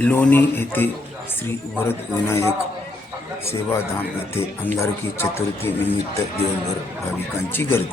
लोणी येथे श्री वरद विनायक सेवाधाम येथे अंगारकी चतुर्थी निमित्त दिवसभर भाविकांची गर्दी.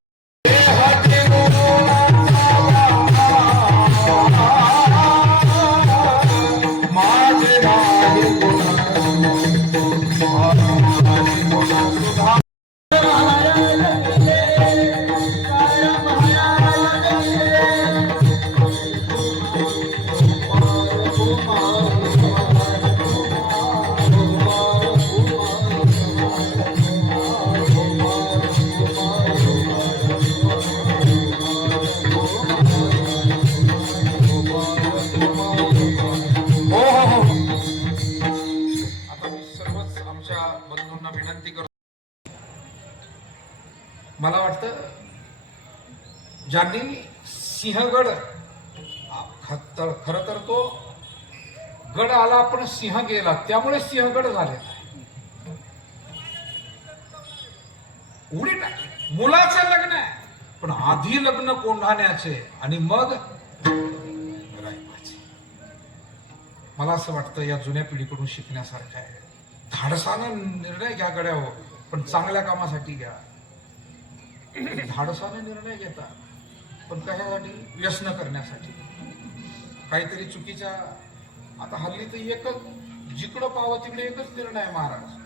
我们不慌 मला वाटतं ज्यांनी सिंहगड खर खर तर तो गड आला पण सिंह गेला. त्यामुळे सिंहगड झाले. उडी टाकली मुलाचं लग्न आहे. पण आधी लग्न कोंढाण्याचे आणि मग रायबाचे. मला असं वाटतं या जुन्या पिढीकडून शिकण्यासारखं आहे. धाडसानं निर्णय घ्या गड्यावर हो, पण चांगल्या कामासाठी घ्या. धाडसाने निर्णय घेतात पण कशासाठी व्यसन करण्यासाठी. काहीतरी चुकीच्या आता हल्ली तर एकच जिकडं पावं तिकडे एकच निर्णय आहे महाराज.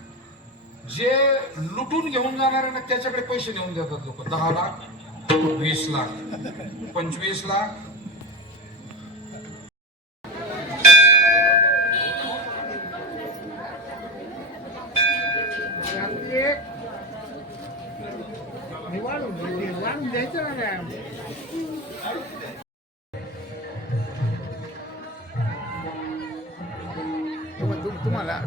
जे लुटून घेऊन जाणार ना त्याच्याकडे पैसे घेऊन देतात लोक दहा लाख वीस लाख पंचवीस लाख वाढून द्यायचं ना काय तुम्हाला